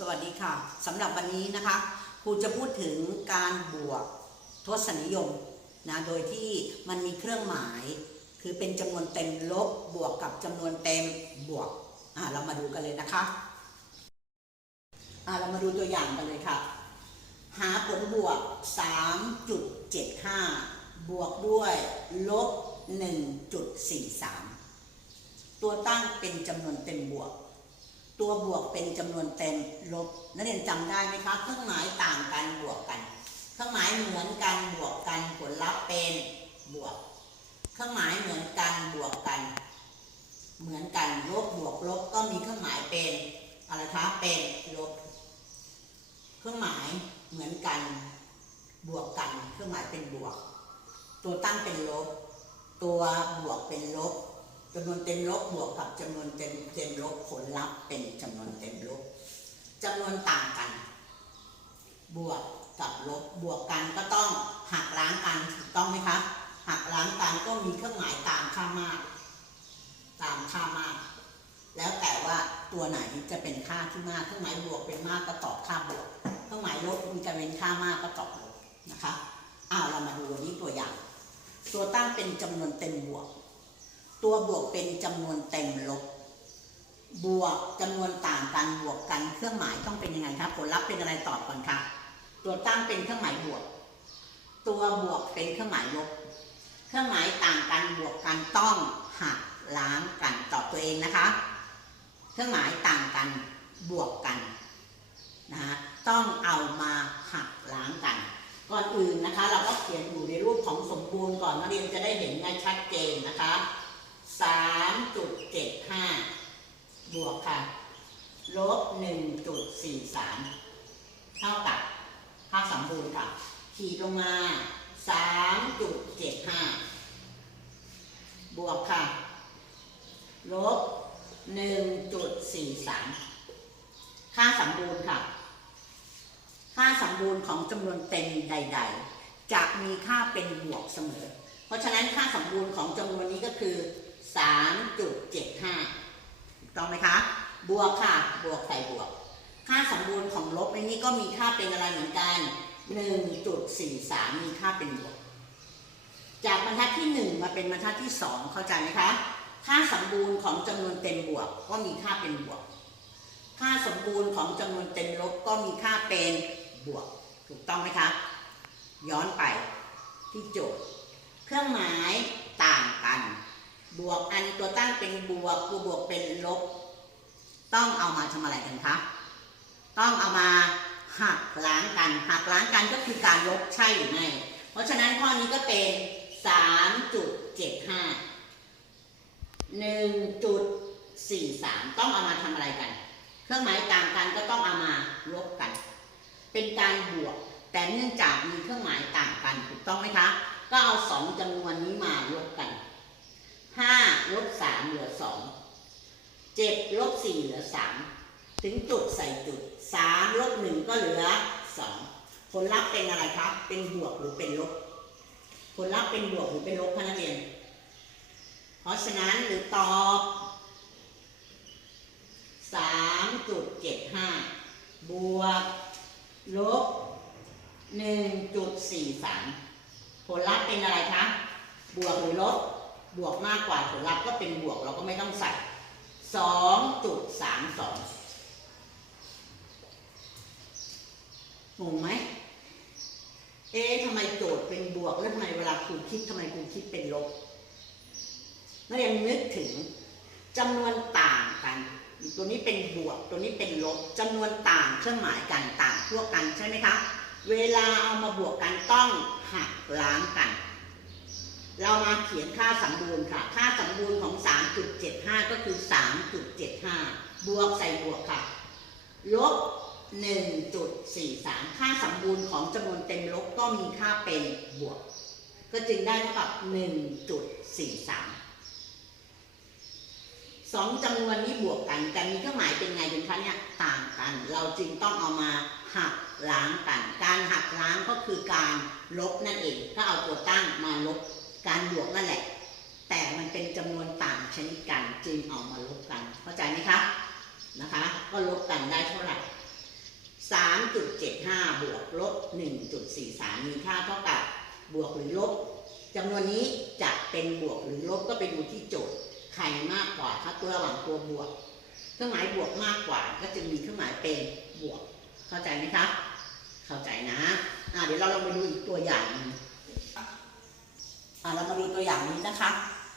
สวัสดีค่ะสำหรับวันนี้นะคะครูจะพูดถึงการบวกทศนิยมนะโดยที่มันมีเครื่องหมาย คือเป็นจำนวนเต็มลบบวกกับจำนวนเต็มบวกอ่าเรามาดูกันเลยนะคะอ่าเรามาดูตัวอย่างกันเลยค่ะ หาผลบวก 3.75 บวกด้วยลบ 1.43 ตัวตั้งเป็นจำนวนเต็มบวก ตัวบวกเป็นจำนวนเต็มลบนักเรียนจำได้ไหมคะเครื่องหมายต่างกันบวกกัน เครื่องหมายเหมือนกันบวกกันผลลัพธ์เป็นบวก เครื่องหมายเหมือนกันบวกกัน เหมือนกันลบบวกลบก็มีเครื่องหมายเป็นอะไรคะเป็นลบ เครื่องหมายเหมือนกันบวกกัน เครื่องหมายเป็นบวก ตัวตั้งเป็นลบ ตัวบวกเป็นลบ จำนวนเต็มลบบวกกับจำนวนเต็มเต็มลบผลลัพธ์เป็นจำนวนเต็มลบจำนวนต่างกัน บวกกับลบบวกกันก็ต้องหักล้างกันถูกต้องไหมคะหักล้างกันก็มีเครื่องหมายตามค่ามาก ตามค่ามาก แล้วแต่ว่าตัวไหนจะเป็นค่าที่มากเครื่องหมายบวกเป็นมากก็ตอบค่าบวกเครื่องหมายลบมีการเป็นค่ามากก็ตอบลบนะคะอ้าวเรามาดูวันนี้ตัวอย่าง ตัวตั้งเป็นจำนวนเต็มบวก ตัวบวกเป็นจำนวนเต็มลบบวกจำนวนต่างกันบวกกันเครื่องหมายต้องเป็นยังไงครับ ผลลัพธ์เป็นอะไรตอบก่อนค่ะตัวตั้งเป็นเครื่องหมายบวก ตัวบวกเป็นเครื่องหมายลบ เครื่องหมายต่างกันบวกกันต้องหักล้างกันตอบตัวเองนะคะ เครื่องหมายต่างกันบวกกันนะฮะต้องเอามาหักล้างกัน ก่อนอื่นนะคะ เราก็เขียนอยู่ในรูปของสมบูรณ์ก่อนนักเรียนจะได้เห็นง่ายชัดเจนนะคะ 3.75 บวกค่ะ ลบ 1.43 เท่ากับค่าสมบูรณ์ค่ะ ขีดลงมา 3.75 บวกค่ะ ลบ 1.43 ค่าสมบูรณ์ค่ะ ค่าสมบูรณ์ของจำนวนเต็มใด ๆจะมีค่าเป็นบวกเสมอ เพราะฉะนั้นค่าสมบูรณ์ของจำนวนนี้ก็คือ 3.75ถูกต้องไหมคะ บวกค่ะ บวกใส่บวก ค่าสมบูรณ์ของลบในนี้ก็มีค่าเป็นอะไรเหมือนกัน 1.43 มีค่าเป็นบวก จากบรรทัดที่ 1 มาเป็นบรรทัดที่ 2 เข้าใจไหมคะ ค่าสมบูรณ์ของจำนวนเต็มบวกก็มีค่าเป็นบวก ค่าสมบูรณ์ของจำนวนเต็มลบก็มีค่าเป็นบวก ถูกต้องไหมคะ ย้อนไปที่โจทย์ เครื่องหมาย วก อันตัวตั้งเป็นบวกตัวบวกเป็นลบ ต้องเอามาทำอะไรกันคะ ต้องเอามาหักล้างกัน หักล้างกันก็คือการลบใช่หรือไม่ เพราะฉะนั้นข้อนี้ก็เป็น 3.75 1.43 ต้องเอามาทำอะไรกัน เครื่องหมายต่างกันก็ต้องเอามาลบกัน เป็นการบวก แต่เนื่องจากมีเครื่องหมายต่างกันถูกต้องไหมคะ ก็เอาสองจำนวนนี้มาลบกัน ห้าลบสามเหลือสองเจ็ดลบสี่เหลือสามถึงจุดใส่จุดสามลบหนึ่งก็เหลือสองผลลัพธ์เป็นอะไรครับ เป็นบวกหรือเป็นลบ ผลลัพธ์เป็นบวกหรือเป็นลบคะนักเรียน เพราะฉะนั้นหรือตอบสามจุดเจ็ดห้าบวกลบ1.43ผลลัพธ์เป็นอะไรคะ บวกหรือลบ บวกมากกว่าผลลัพธ์ก็เป็นบวกเราก็ไม่ต้องใส่2.32งงไหม เอ๊ะทำไมโจทย์เป็นบวกแล้วทำไมเวลาครูคิดทำไมครูคิดเป็นลบนักเรียนนึกถึงจำนวนต่างกัน ตัวนี้เป็นบวก ตัวนี้เป็นลบจำนวนต่างเครื่องหมายกันต่างพวกกันใช่ไหมคะ เวลาเอามาบวกกันต้องหักล้างกัน เรามาเขียนค่าสมบูรณ์ค่ะ ค่าสมบูรณ์ของ 3.75 ก็คือ 3.75 บวกใส่บวกค่ะ ลบ 1.43 ค่าสมบูรณ์ของจำนวนเต็มลบก็มีค่าเป็นบวก ก็จึงได้เท่ากับ 1.43สองจำนวนนี้บวกกันแต่มีเครื่องหมายเป็นไงเป็นคะเนี่ยต่างกัน เราจึงต้องเอามาหักล้างกัน การหักล้างก็คือการลบนั่นเอง ก็เอาตัวตั้งมาลบ การบวกนั่นแหละ แต่มันเป็นจำนวนต่างชนิดกันจึงเอามาลบกัน เข้าใจไหมคะนะคะ ก็ลบกันได้เท่าไหร่3.75 บวกลบ 1.43 มีค่าเท่ากับบวกหรือลบจำนวนนี้จะเป็นบวกหรือลบก็ไปดูที่โจทย์ใครมากกว่าถ้าตัวระหว่างตัวบวก เครื่องหมายบวกมากกว่าก็จะมีเครื่องหมายเป็นบวก เข้าใจไหมครับเข้าใจนะ อ่าเดี๋ยวเราลองไปดูอีกตัวอย่างหนึงอ่า เรามาดูตัวอย่างนี้นะคะ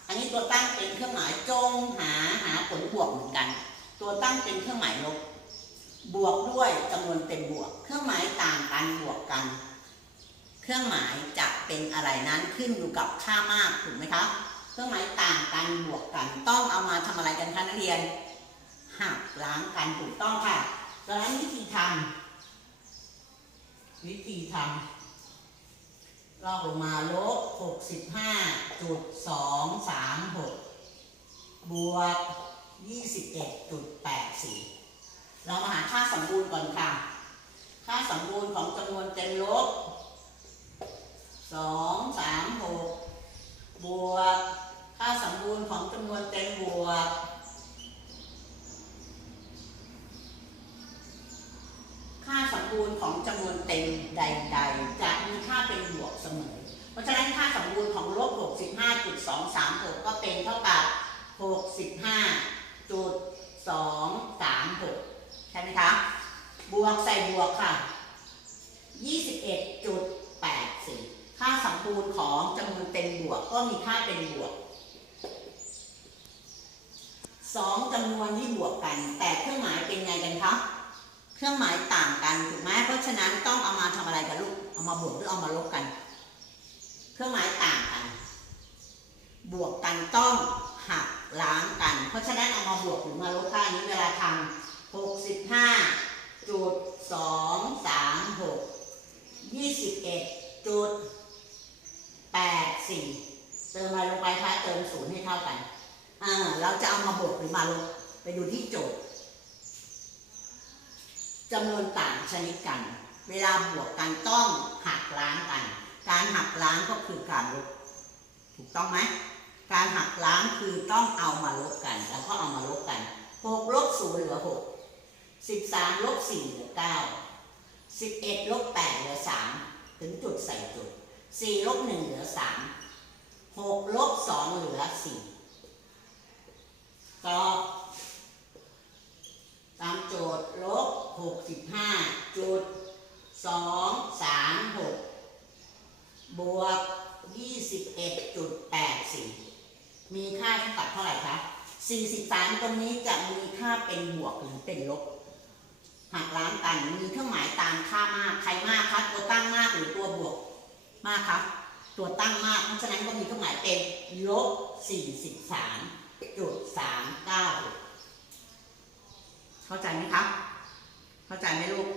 อันนี้ตัวตั้งเป็นเครื่องหมายจงหาหาผลบวกเหมือนกัน ตัวตั้งเป็นเครื่องหมายลบบวกด้วยจำนวนเต็มบวก เครื่องหมายต่างกันบวกกัน เครื่องหมายจะเป็นอะไรนั้นขึ้นอยู่กับค่ามากถูกไหมครับเครื่องหมายต่างกันบวกกัน ต้องเอามาทำอะไรกันคะนักเรียนหักล้างกันถูกต้องค่ะดังนั้นวิธีทำวิธีทำ ลอกลงมาลบหกสิบห้าจุดสองสามหกบวกยี่สิบเอ็ดจุดแปดสี่เรามาหาค่าสมบูรณ์ก่อนค่ะ ค่าสมบูรณ์ของจำนวนเต็มลบสองสามหกบวก ค่าสมบูรณ์ของจำนวนเต็มบวกค่าสมบูรณ์ของจำนวนเต็มใด ๆจะ ราะฉะนั้นค่าสมบูรณ์ของลบ65.236 ก็เป็นเท่ากับ 65.236 ใช่ไหมคะ บวกใส่บวกค่ะ 21.84 ค่าสมบูรณ์ของจำนวนเต็มบวกก็มีค่าเป็นบวกสองจำนวนที่บวกกัน แต่เครื่องหมายเป็นไงกันคะเครื่องหมายต่างกันถูกไหมเพราะฉะนั้นต้องเอามาทำอะไรกันลูก เอามาบวกหรือเอามาลบกัน เครื่องหมายต่างกัน บวกกันต้องหักล้างกัน เพราะฉะนั้นเอามาบวกหรือมาลบค่านี้เวลาทำหกสิบห้าจุดสองสามหกยี่สิบเอ็ดจุดแปดสี่เติมอะไรลงไปคะเติมศูนย์ให้เท่ากันอ่าเราจะเอามาบวกหรือมาลบไปดูที่โจทย์จำนวนต่างชนิดกัน เวลาบวกกันต้องหักล้างกัน การหักล้างก็คือการลบถูกต้องไหมการหักล้างคือต้องเอามาลบกัน แล้วก็เอามาลบกันหกลบศูนย์เหลือหกสิบสามลบสี่เหลือเก้าสิบเอ็ดลบแปดเหลือสามถึงจุดใส่จุดสี่ลบหนึ่งเหลือสามหกลบสองเหลือสี่ตอบตามโจทย์ลบหกสิบห้าจุดสองสามหก บวกยี่สิบเอ็ดจุดแปดสี่มีค่าเท่ากับเท่าไหร่คะสี่สิบสามตรงนี้จะมีค่าเป็นบวกหรือเป็นลบหักล้างกัน มีเครื่องหมายตามค่ามาก ใครมากครับตัวตั้งมากหรือตัวบวกมากครับตัวตั้งมาก เพราะฉะนั้นก็มีเครื่องหมายเป็นลบสี่สิบสามจุดสามเก้าเข้าใจไหมครับเข้าใจไหมลูก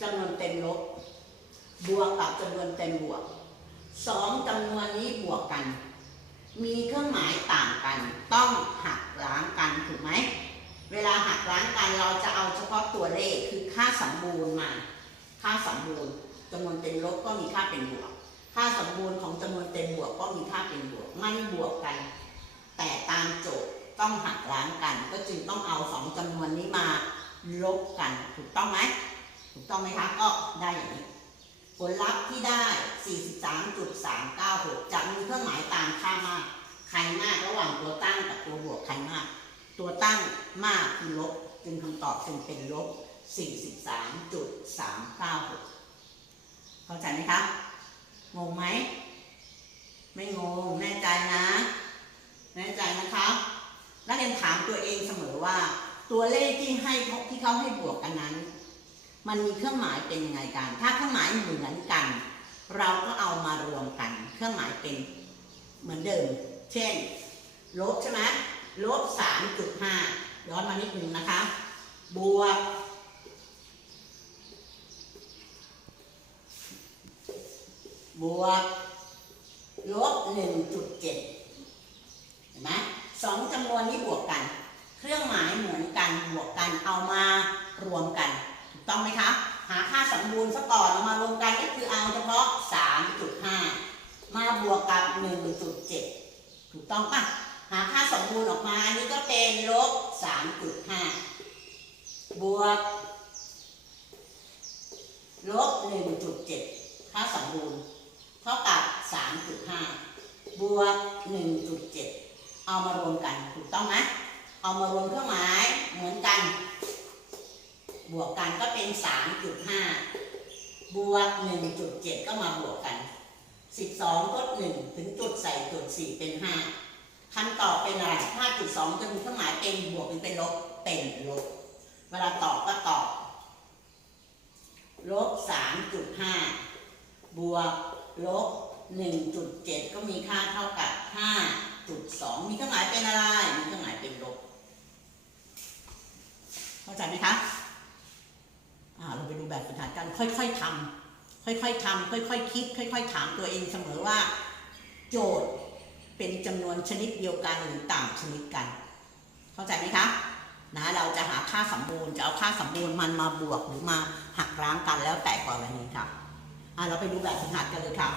จำนวนเต็มลบ บวกกับจำนวนเต็มบวกสองจำนวนนี้บวกกัน มีเครื่องหมายต่างกัน ต้องหักล้างกันถูกไหม เวลาหักล้างกันเราจะเอาเฉพาะตัวเลขคือค่าสมบูรณ์มา ค่าสมบูรณ์จำนวนเต็มลบก็มีค่าเป็นบวก ค่าสมบูรณ์ของจำนวนเต็มบวกก็มีค่าเป็นบวก มันบวกกัน แต่ตามโจทย์ต้องหักล้างกัน ก็จึงต้องเอาสองจำนวนนี้มาลบกัน ถูกต้องไหม ถูกต้องไหมคะ ก็ได้อย่างนี้ ผลลัพธ์ที่ได้ 43.396จะมีเครื่องหมายตามค่ามาก ใครมากระหว่างตัวตั้งกับตัวบวกใครมาก ตัวตั้งมากคือลบ จึงคำตอบจึงเป็นลบ 43.396 เข้าใจไหมครับ งงไหม ไม่งง แน่ใจนะ แน่ใจนะครับ นักเรียนถามตัวเองเสมอว่า ตัวเลขที่ให้ที่เขาให้บวกกันนั้น มันมีเครื่องหมายเป็นยังไงกัน ถ้าเครื่องหมายเหมือนกัน เราก็เอามารวมกัน เครื่องหมายเป็นเหมือนเดิม เช่น ลบใช่ไหมลบสามจุดห้าย้อนมานิดนึงนะคะ บวกบวกลบหนึ่งจุดเจ็ดเห็นไหมสองจำนวนนี้บวกกัน เครื่องหมายเหมือนกันบวกกันเอามารวมกัน ต้องไหมคะ หาค่าสมบูรณ์ซะก่อนเอามารวมกันก็คือเอาเฉพาะ 3.5 มาบวกกับ 1.7 ถูกต้องปะหาค่าสมบูรณ์ออกมา อันนี้ก็เป็นลบ 3.5 บวก ลบหนึ่งจุดเจ็ดค่าสมบูรณ์เท่ากับสามจุดห้าบวกหนึ่งจุดเจ็ดเอามารวมกัน ถูกต้องไหมเอามารวมเครื่องหมายเหมือนกัน บวกกันก็เป็นสามจุดห้าบวกหนึ่งจุดเจ็ดก็มาบวกกันสิบสองลดหนึ่งถึงจุดใส่จุดสี่เป็นห้าคำตอบเป็นอะไรห้าจุดสองจะมีเครื่องหมายเป็นบวกหรือเป็นลบ เป็นลบ เวลาตอบก็ตอบ ลบสามจุดห้าบวกลบหนึ่งจุดเจ็ดก็มีค่าเท่ากับห้าจุดสองมีเครื่องหมายเป็นอะไร มีเครื่องหมายเป็นลบ เข้าใจไหมคะ ไปดูแบบฝึกหัดกันค่อยๆทำค่อยๆทำค่อยๆคิด ค่อย ๆ ถามตัวเองเสมอว่า โจทย์เป็นจำนวนชนิดเดียวกันหรือต่างชนิดกัน เข้าใจไหมคะนะเราจะหาค่าสมบูรณ์จะเอาค่าสมบูรณ์มันมาบวกหรือมาหักล้างกันแล้วแต่กรณีค่ะอะเราไปดูแบบฝึกหัดกันเลยค่ะ